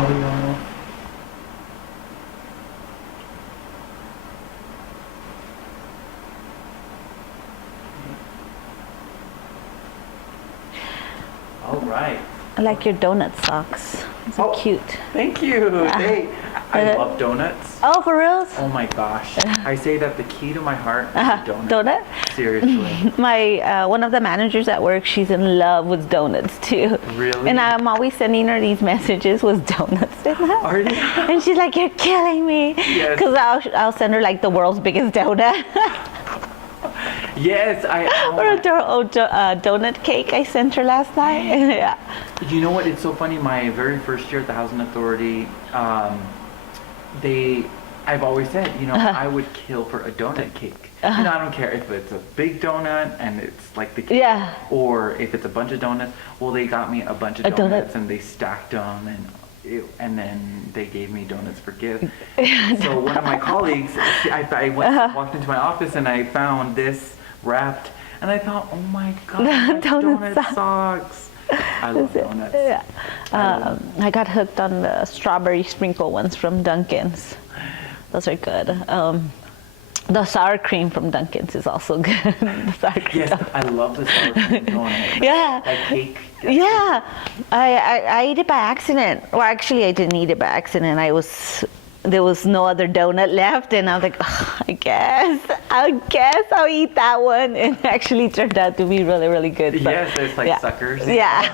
audio. All right. I like your donut socks. So cute. Thank you. I love donuts. Oh, for real? Oh my gosh. I say that the key to my heart is donut. Donut? Seriously. My one of the managers at work, she's in love with donuts too. Really? And I'm always sending her these messages with donuts in them. Are you? And she's like, "You're killing me." Yes. Because I'll send her like the world's biggest donut. Yes, Or a donut cake I sent her last night. Yeah. You know what? It's so funny. My very first year at the Housing Authority, I've always said, I would kill for a donut cake. I don't care if it's a big donut and it's like the cake, Yeah. or if it's a bunch of donuts. Well, they got me a bunch of donuts and they stacked them and then they gave me donuts for gift. So one of my colleagues, I walked into my office and I found this wrapped, and I thought, oh my god, donut socks. I love donuts. Yeah. I got hooked on the strawberry sprinkle ones from Dunkin's. Those are good. The sour cream from Dunkin's is also good. The sour cream. Yes, I love the sour cream donut. Yeah. That cake. Yeah. I ate it by accident. Well, actually, I didn't eat it by accident. There was no other donut left, and I was like, I guess I'll eat that one. And it actually turned out to be really, really good. So, Yes, it's like suckers. Yeah.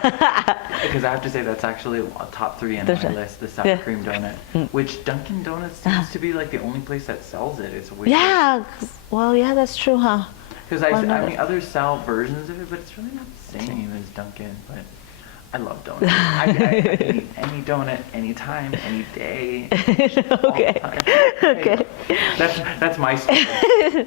Because I have to say that's actually a top 3 in my list, the sour cream donut, which Dunkin' Donuts seems to be like the only place that sells it. It's weird. Yeah. Well, yeah, that's true, huh? Because I mean, others sell versions of it, but it's really not the same as Dunkin'. But I love donuts. I can eat any donut, anytime, any day. Okay. Okay. That's my story.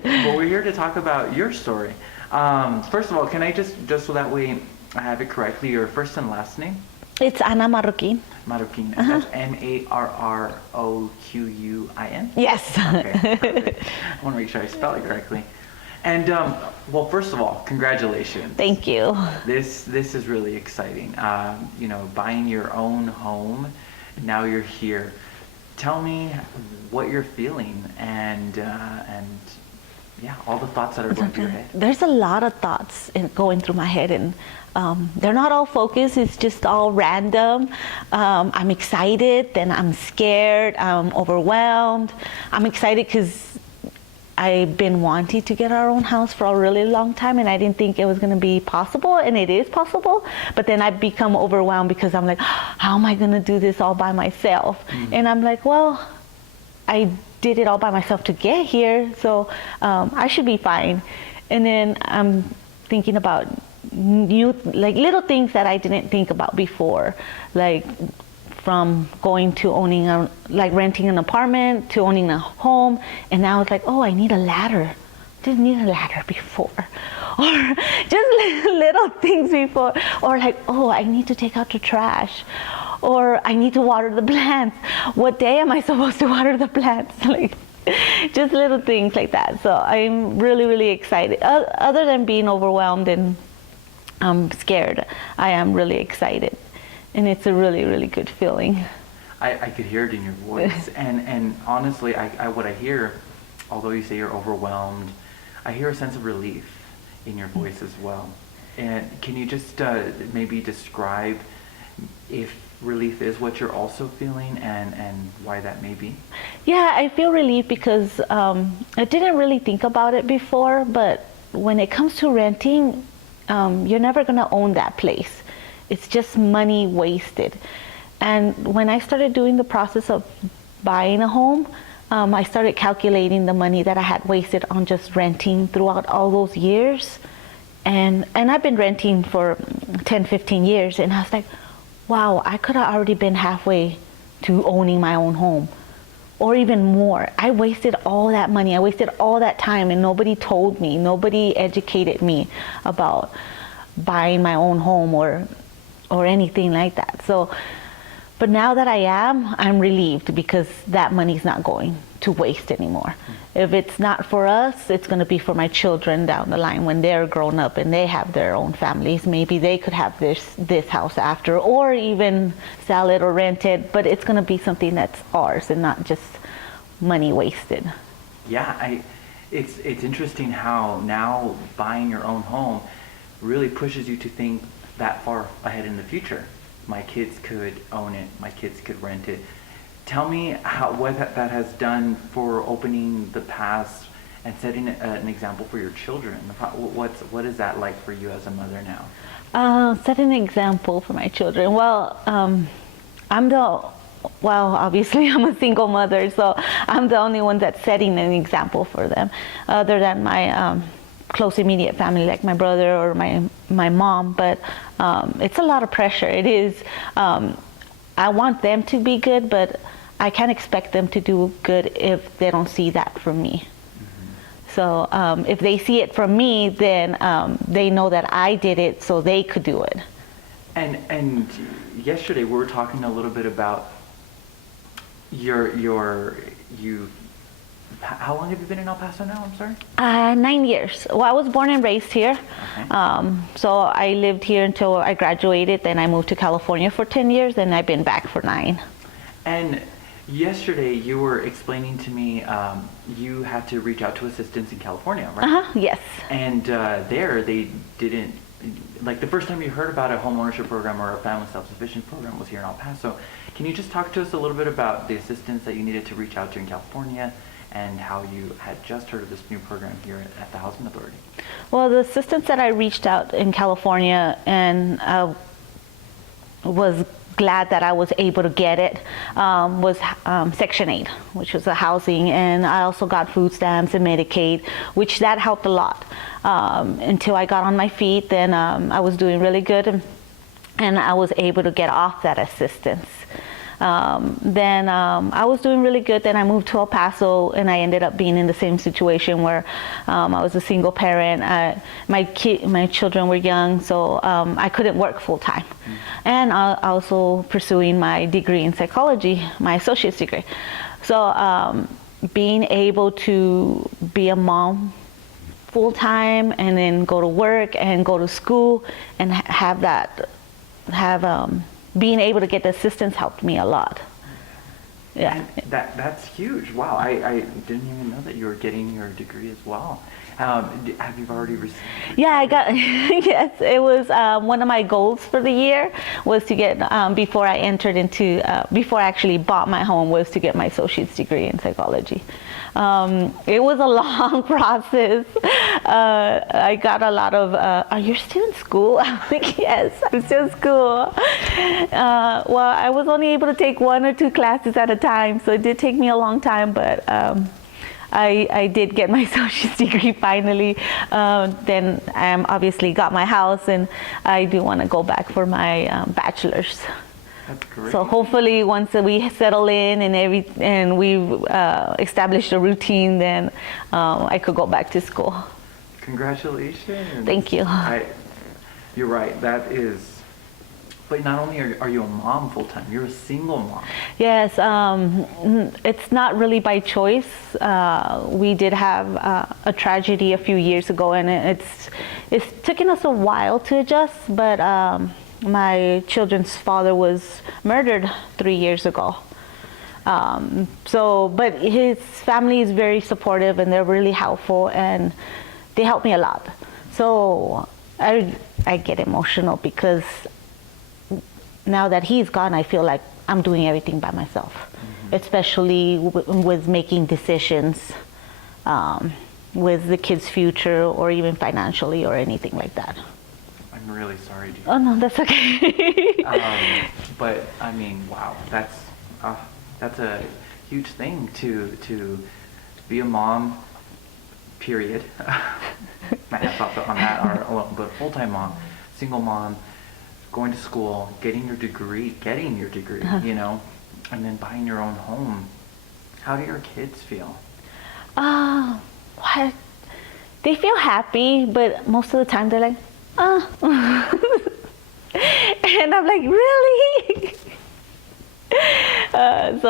But we're here to talk about your story. First of all, can I just so that way I have it correctly, your first and last name? It's Ana Marroquin. Marroquin. And that's Marroquin? Yes. Okay, perfect. I want to make sure I spell it correctly. And well, first of all, congratulations. Thank you. This is really exciting. Buying your own home. Now you're here. Tell me what you're feeling and all the thoughts that are going through your head. There's a lot of thoughts going through my head, and they're not all focused. It's just all random. I'm excited, then I'm scared. I'm overwhelmed. I'm excited because I've been wanting to get our own house for a really long time, and I didn't think it was going to be possible, and it is possible. But then I become overwhelmed because I'm like, how am I going to do this all by myself? And I'm like, well, I did it all by myself to get here, so I should be fine. And then I'm thinking about little things that I didn't think about before, like from going to renting an apartment to owning a home, and now it's like, oh, I need a ladder. Didn't need a ladder before, or just little things before, or like, oh, I need to take out the trash, or I need to water the plants. What day am I supposed to water the plants? Like, just little things like that. So I'm really, really excited. Other than being overwhelmed and scared, I am really excited. And it's a really, really good feeling. I could hear it in your voice. and honestly, what I hear, although you say you're overwhelmed, I hear a sense of relief in your voice as well. And can you just maybe describe if relief is what you're also feeling and why that may be? Yeah, I feel relief because I didn't really think about it before, but when it comes to renting, you're never going to own that place. It's just money wasted. And when I started doing the process of buying a home, I started calculating the money that I had wasted on just renting throughout all those years. And I've been renting for 10, 15 years. And I was like, wow, I could have already been halfway to owning my own home, or even more. I wasted all that money. I wasted all that time, and nobody told me, nobody educated me about buying my own home or anything like that. So But now that I am, I'm relieved because that money's not going to waste anymore. If it's not for us, it's going to be for my children down the line when they're grown up and they have their own families. Maybe they could have this house after, or even sell it or rent it, but it's going to be something that's ours and not just money wasted. Yeah, it's interesting how now buying your own home really pushes you to think that far ahead in the future. My kids could own it, my kids could rent it. Tell me what that has done for opening the past and setting an example for your children. What is that like for you as a mother now? Setting an example for my children. Well, obviously I'm a single mother, so I'm the only one that's setting an example for them, other than my close immediate family, like my brother or my mom. But it's a lot of pressure. It is. I want them to be good, but I can't expect them to do good if they don't see that from me. Mm-hmm. So if they see it from me, then they know that I did it so they could do it. And yesterday we were talking a little bit about how long have you been in El Paso now? I'm sorry. 9 years. Well, I was born and raised here. Okay. So I lived here until I graduated. Then I moved to California for 10 years, and I've been back for 9. And yesterday you were explaining to me you had to reach out to assistants in California, right? Yes. And there they didn't, like the first time you heard about a home ownership program or a family self-sufficient program was here in El Paso. Can you just talk to us a little bit about the assistance that you needed to reach out to in California and how you had just heard of this new program here at the Housing Authority? Well, the assistance that I reached out in California and was glad that I was able to get it was Section 8, which was a housing, and I also got food stamps and Medicaid, which that helped a lot until I got on my feet. Then I was doing really good, and I was able to get off that assistance. Then I was doing really good. Then I moved to El Paso, and I ended up being in the same situation where I was a single parent. My children were young, so I couldn't work full time. And I also pursuing my degree in psychology, my associate's degree. So being able to be a mom full time and then go to work and go to school and being able to get the assistance helped me a lot. Yeah. And that's huge. Wow, I didn't even know that you were getting your degree as well. Have you already received? Yeah, I got. Yes, it was one of my goals for the year was to get before I actually bought my home was to get my associate's degree in psychology. It was a long process. I got a lot of, are you still in school? I'm like, yes, I'm still in school. Well, I was only able to take 1 or 2 classes at a time, so it did take me a long time, but I did get my associate's degree finally. Then I obviously got my house, and I do want to go back for my bachelor's. That's great. So hopefully once we settle in and we've established a routine, then I could go back to school. Congratulations. Thank you. You're right. That is. But not only are you a mom full time, you're a single mom. Yes, it's not really by choice. We did have a tragedy a few years ago, and it's taken us a while to adjust. But my children's father was murdered 3 years ago. But his family is very supportive, and they're really helpful, and they help me a lot. So I get emotional because now that he's gone, I feel like I'm doing everything by myself, especially with making decisions with the kids' future or even financially or anything like that. I'm really sorry to hear. Oh, no, that's okay. But I mean, wow, that's a huge thing to be a mom, period. My hats off on that, alone, but full-time mom, single mom, going to school, getting your degree, you know, and then buying your own home. How do your kids feel? What? They feel happy, but most of the time they're like, and I'm like, really? But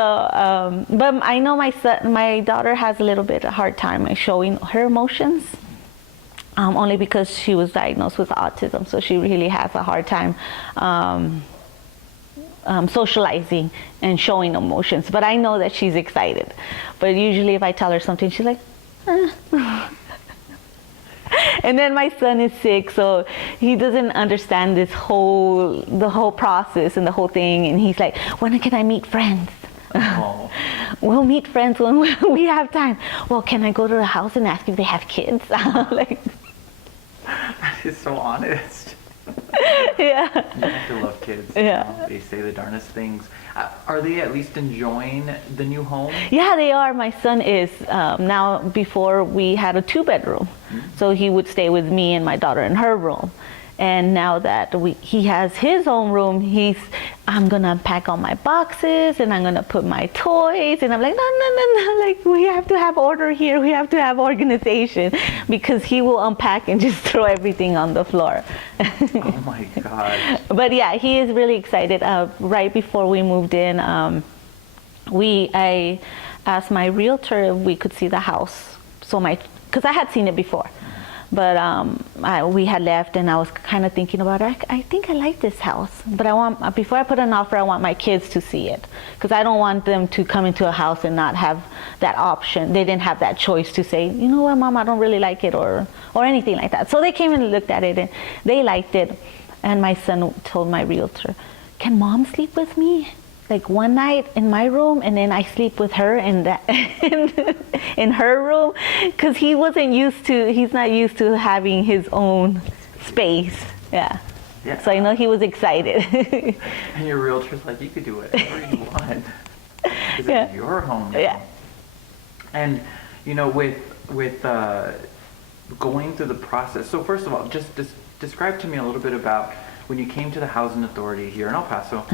I know my daughter has a little bit of hard time showing her emotions. Only because she was diagnosed with autism, so she really has a hard time socializing and showing emotions. But I know that she's excited. But usually if I tell her something, she's like, And then my son is sick, so he doesn't understand the whole process and the whole thing. And he's like, when can I meet friends? Oh. We'll meet friends when we have time. Well, can I go to the house and ask if they have kids? Like, That is so honest. yeah. You have to love kids. Yeah. They say the darnest things. Are they at least enjoying the new home? Yeah, they are. My son is. Now, before we had a 2-bedroom. So he would stay with me and my daughter in her room. And now that he has his own room, I'm going to unpack all my boxes and I'm going to put my toys. And I'm like, no. Like, we have to have order here. We have to have organization, because he will unpack and just throw everything on the floor. Oh my gosh. But yeah, he is really excited. Right before we moved in, I asked my realtor if we could see the house. Because I had seen it before. But we had left, and I was kind of thinking about it. I think I like this house, but before I put an offer, I want my kids to see it, because I don't want them to come into a house and not have that option. They didn't have that choice to say, you know what, Mom, I don't really like it, or anything like that. So they came and looked at it, and they liked it. And my son told my realtor, "Can Mom sleep with me? Like one night in my room, and then I sleep with her in her room," because he's not used to having his own space. Yeah. So I know he was excited. And your realtor's like, you could do whatever you want. It's your home now. Yeah. And with going through the process. So first of all, just describe to me a little bit about when you came to the Housing Authority here in El Paso.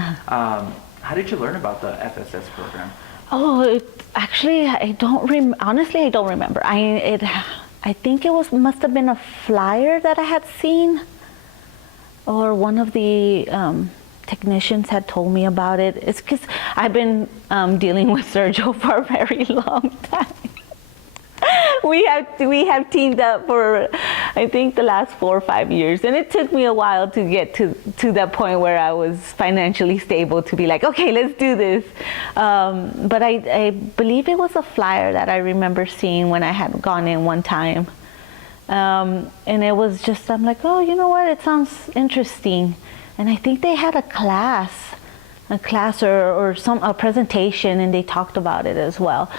How did you learn about the FSS program? Oh, actually, honestly, I don't remember. I think it must have been a flyer that I had seen, or one of the technicians had told me about it. It's because I've been dealing with Sergio for a very long time. We have teamed up for, I think, the last 4 or 5 years, and it took me a while to get to that point where I was financially stable to be like, okay, let's do this. But I believe it was a flyer that I remember seeing when I had gone in one time, and it was just, I'm like, oh, you know what? It sounds interesting, and I think they had a class or a presentation, and they talked about it as well.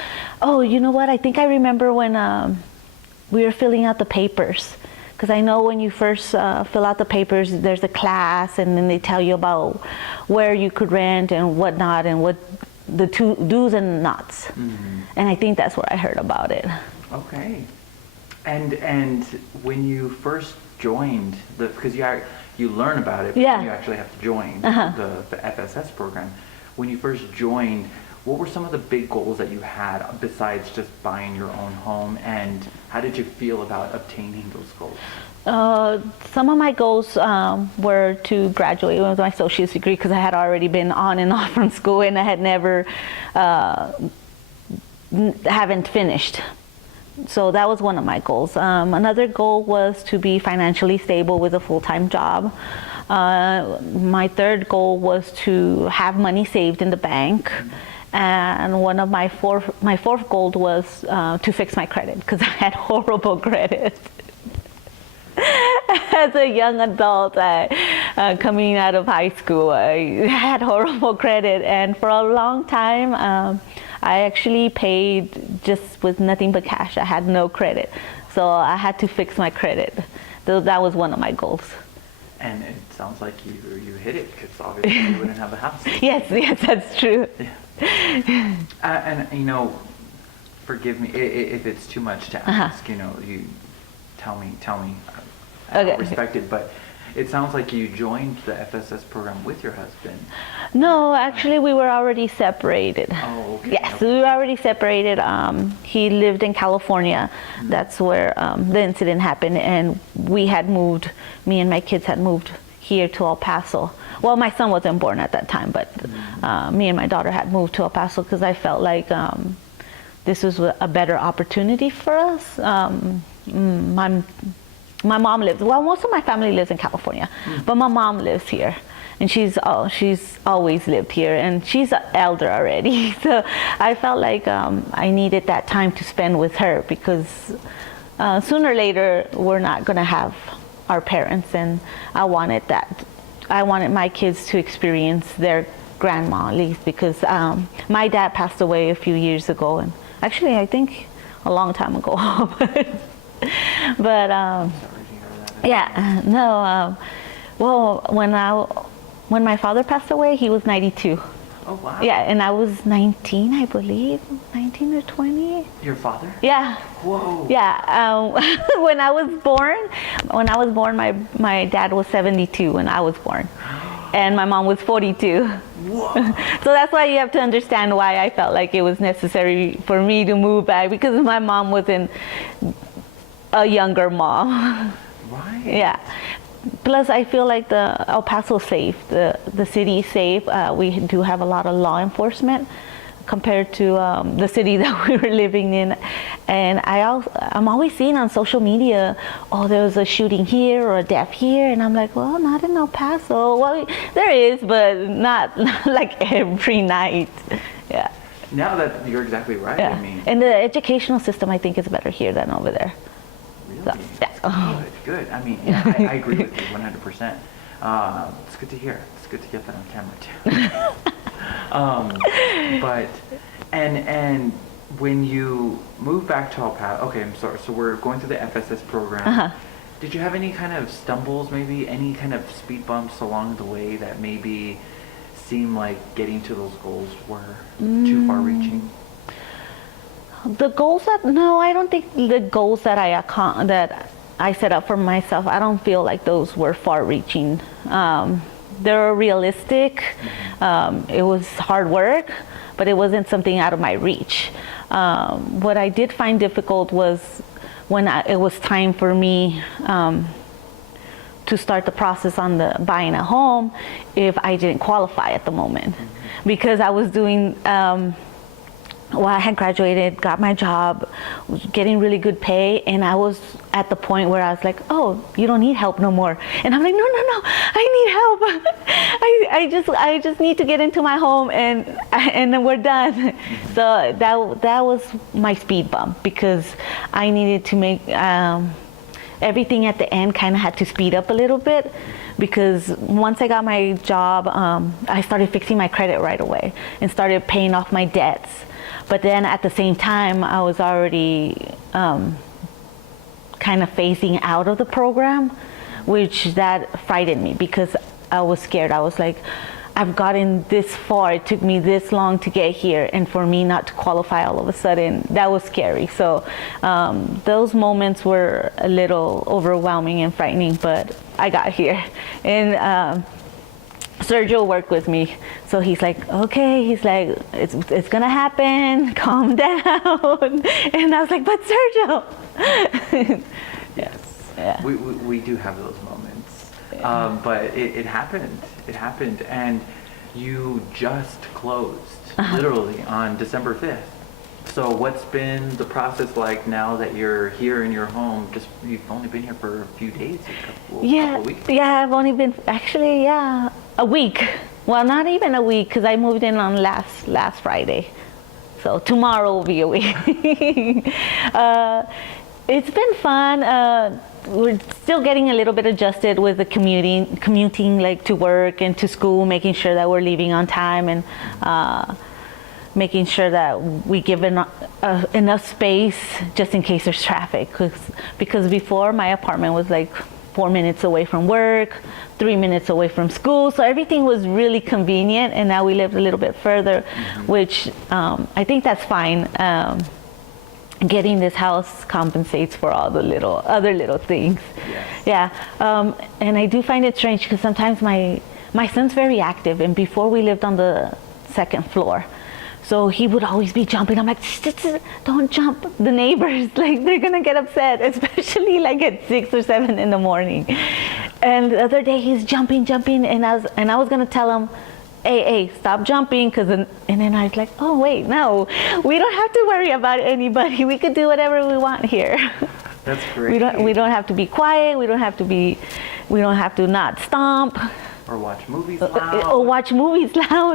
Oh, you know what? I think I remember when we were filling out the papers, because I know when you first fill out the papers, there's a class, and then they tell you about where you could rent and whatnot, and what the do's and nots. Mm-hmm. And I think that's where I heard about it. Okay. And when you first joined, because you learn about it, but yeah. You actually have to join the FSS program. When you first joined, what were some of the big goals that you had besides just buying your own home, and how did you feel about obtaining those goals? Some of my goals were to graduate with my associate's degree, because I had already been on and off from school, and I had never haven't finished. So that was one of my goals. Another goal was to be financially stable with a full-time job. My third goal was to have money saved in the bank. And one of my fourth goal was to fix my credit, because I had horrible credit. As a young adult, coming out of high school, I had horrible credit, and for a long time, I actually paid just with nothing but cash. I had no credit, so I had to fix my credit. So that was one of my goals. And it sounds like you hit it, because obviously you wouldn't have a house. Yes, that's true. Yeah. And forgive me if it's too much to ask. You tell me. Okay. I respect it, but it sounds like you joined the FSS program with your husband. No, actually, we were already separated. Oh, okay. Yes, we were already separated. He lived in California. Mm-hmm. That's where the incident happened, and me and my kids had moved here to El Paso. well, my son wasn't born at that time, but me and my daughter had moved to El Paso because I felt like this was a better opportunity for us. My mom lives, well, most of my family lives in California, but my mom lives here. And she's always lived here, and she's an elder already. So I felt like I needed that time to spend with her, because sooner or later we're not gonna have our parents, and I wanted my kids to experience their grandma at least, because my dad passed away a few years ago, and actually I think a long time ago. But yeah, no. Well, when my father passed away, he was 92. Oh, wow. Yeah, and I was 19, I believe, 19 or 20. Your father? Yeah. Whoa. Yeah. When I was born, my dad was 72 when I was born, and my mom was 42. Whoa. So that's why you have to understand why I felt like it was necessary for me to move back, because my mom wasn't a younger mom. Right. Yeah. Plus, I feel like the El Paso's safe. The city is safe. We do have a lot of law enforcement compared to the city that we were living in. And I'm always seeing on social media, oh, there was a shooting here or a death here, and I'm like, well, not in El Paso. Well, there is, but not like every night. Yeah. Now that you're exactly right. Yeah. I mean, And the educational system, I think, is better here than over there. really? So, yeah. Good. I mean, yeah, I agree with you 100%. It's good to hear. It's good to get that on camera too. But and when you move back to El Paso, okay, I'm sorry. So we're going through the FSS program. Uh-huh. Did you have any kind of stumbles, maybe any kind of speed bumps along the way that maybe seemed like getting to those goals were too far-reaching? The goals I don't think the goals that I set up for myself, I don't feel like those were far-reaching. They're realistic. It was hard work, but it wasn't something out of my reach. What I did find difficult was when it was time for me to start the process on buying a home, if I didn't qualify at the moment, because I was doing. Well, I had graduated, got my job, was getting really good pay, and I was at the point where I was like, oh, you don't need help no more. And I'm like, no, I need help. I just need to get into my home, and then we're done. So that was my speed bump, because I needed to make everything at the end kind of had to speed up a little bit, because once I got my job, I started fixing my credit right away and started paying off my debts. But then at the same time, I was already kind of phasing out of the program, which that frightened me, because I was scared. I was like, I've gotten this far. It took me this long to get here, and for me not to qualify all of a sudden, that was scary. So those moments were a little overwhelming and frightening, but I got here. And Sergio worked with me, so he's like, okay, he's like, it's gonna happen, calm down. And I was like, but Sergio. Yes. Yeah. We do have those moments. Yeah. But it happened, and you just closed, literally, on December 5th. So what's been the process like now that you're here in your home? You've only been here for a few days, couple of weeks? Yeah, I've only been, actually, a week. Well, not even a week, because I moved in on last Friday. So tomorrow will be a week. It's been fun. We're still getting a little bit adjusted with the commuting like to work and to school, making sure that we're leaving on time, and making sure that we give enough space just in case there's traffic. Because before, my apartment was like 4 minutes away from work, 3 minutes away from school, so everything was really convenient, and now we live a little bit further, which I think that's fine. Getting this house compensates for all the other little things. Yes. Yeah, and I do find it strange, because sometimes my son's very active, and before we lived on the second floor, so he would always be jumping. I'm like, don't jump. The neighbors, like, they're gonna get upset, especially like at 6 or 7 in the morning. And the other day he's jumping, and I was gonna tell him, hey, stop jumping, and then I was like, oh wait, no, we don't have to worry about anybody. We could do whatever we want here. That's great. We don't have to be quiet. We don't have to not stomp Or watch movies loud. or watch movies loud.